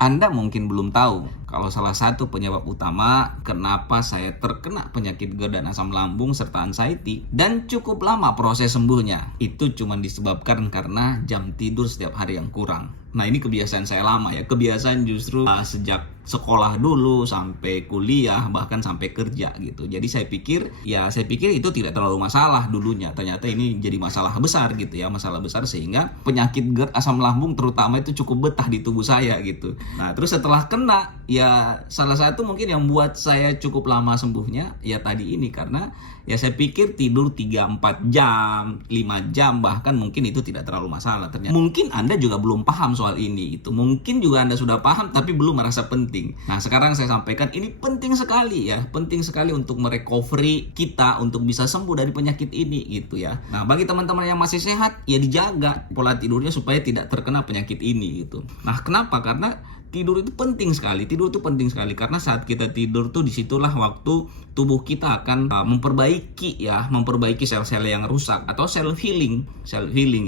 Anda mungkin belum tahu kalau salah satu penyebab utama kenapa saya terkena penyakit GERD dan asam lambung serta anxiety dan cukup lama proses sembuhnya. Itu cuma disebabkan karena jam tidur setiap hari yang kurang. Nah, ini kebiasaan saya lama ya. Kebiasaan justru sejak sekolah dulu sampai kuliah bahkan sampai kerja gitu. Jadi saya pikir itu tidak terlalu masalah dulunya. Ternyata ini jadi masalah besar gitu ya, masalah besar sehingga penyakit GERD asam lambung terutama itu cukup betah di tubuh saya gitu. Nah, terus setelah kena ya salah satu mungkin yang buat saya cukup lama sembuhnya ya tadi ini karena ya saya pikir tidur 3-4 jam, 5 jam bahkan mungkin itu tidak terlalu masalah. Ternyata mungkin Anda juga belum paham soal ini itu. Mungkin juga Anda sudah paham tapi belum merasa penting. Nah, sekarang saya sampaikan ini penting sekali ya. Penting sekali untuk merecovery kita untuk bisa sembuh dari penyakit ini gitu ya. Nah, bagi teman-teman yang masih sehat ya dijaga pola tidurnya supaya tidak terkena penyakit ini gitu. Nah, kenapa? Karena tidur itu penting sekali. Tidur itu penting sekali karena saat kita tidur tuh disitulah waktu tubuh kita akan memperbaiki sel-sel yang rusak atau self healing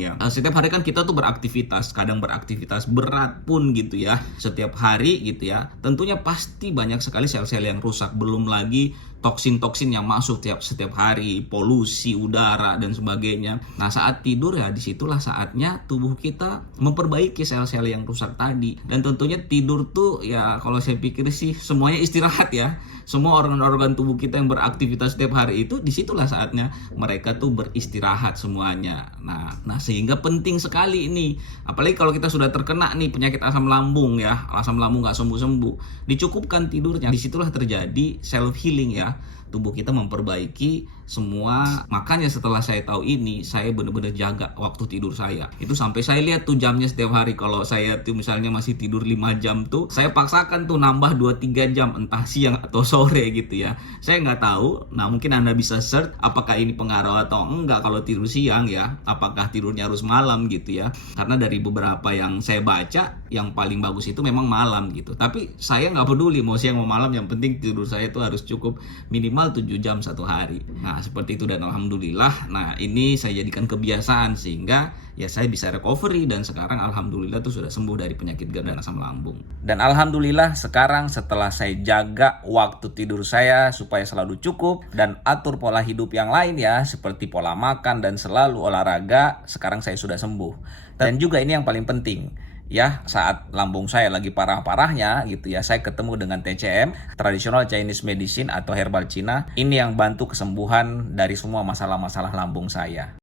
ya. Setiap hari kan kita tuh beraktivitas, kadang beraktivitas berat pun gitu ya. Setiap hari gitu ya. Tentunya pasti banyak sekali sel-sel yang rusak, belum lagi toksin-toksin yang masuk setiap hari, polusi udara dan sebagainya. Nah, saat tidur ya disitulah saatnya tubuh kita memperbaiki sel-sel yang rusak tadi. Dan tentunya tidur tuh ya kalau saya pikir sih semuanya istirahat ya. Semua organ-organ tubuh kita yang beraktivitas setiap hari itu disitulah saatnya mereka tuh beristirahat semuanya. Nah sehingga penting sekali ini. Apalagi kalau kita sudah terkena nih penyakit asam lambung ya, asam lambung nggak sembuh-sembuh, dicukupkan tidurnya. Disitulah terjadi self healing ya. Tubuh kita memperbaiki semua. Makanya setelah saya tahu ini, saya benar-benar jaga waktu tidur saya. Itu sampai saya lihat tuh jamnya setiap hari. Kalau saya tuh misalnya masih tidur 5 jam tuh, saya paksakan tuh nambah 2-3 jam entah siang atau sore gitu ya. Saya nggak tahu. Nah, mungkin Anda bisa search apakah ini pengaruh atau enggak kalau tidur siang ya. Apakah tidurnya harus malam gitu ya. Karena dari beberapa yang saya baca, yang paling bagus itu memang malam gitu. Tapi saya nggak peduli mau siang mau malam, yang penting tidur saya itu harus cukup minimal 7 jam satu hari. Nah, seperti itu dan alhamdulillah. Nah, ini saya jadikan kebiasaan sehingga ya saya bisa recovery dan sekarang alhamdulillah tuh sudah sembuh dari penyakit GERD dan asam lambung. Dan alhamdulillah sekarang setelah saya jaga waktu tidur saya supaya selalu cukup dan atur pola hidup yang lain ya seperti pola makan dan selalu olahraga, sekarang saya sudah sembuh. Dan juga ini yang paling penting. Ya, saat lambung saya lagi parah-parahnya gitu ya, saya ketemu dengan TCM, Traditional Chinese Medicine atau herbal Cina. Ini yang bantu kesembuhan dari semua masalah-masalah lambung saya.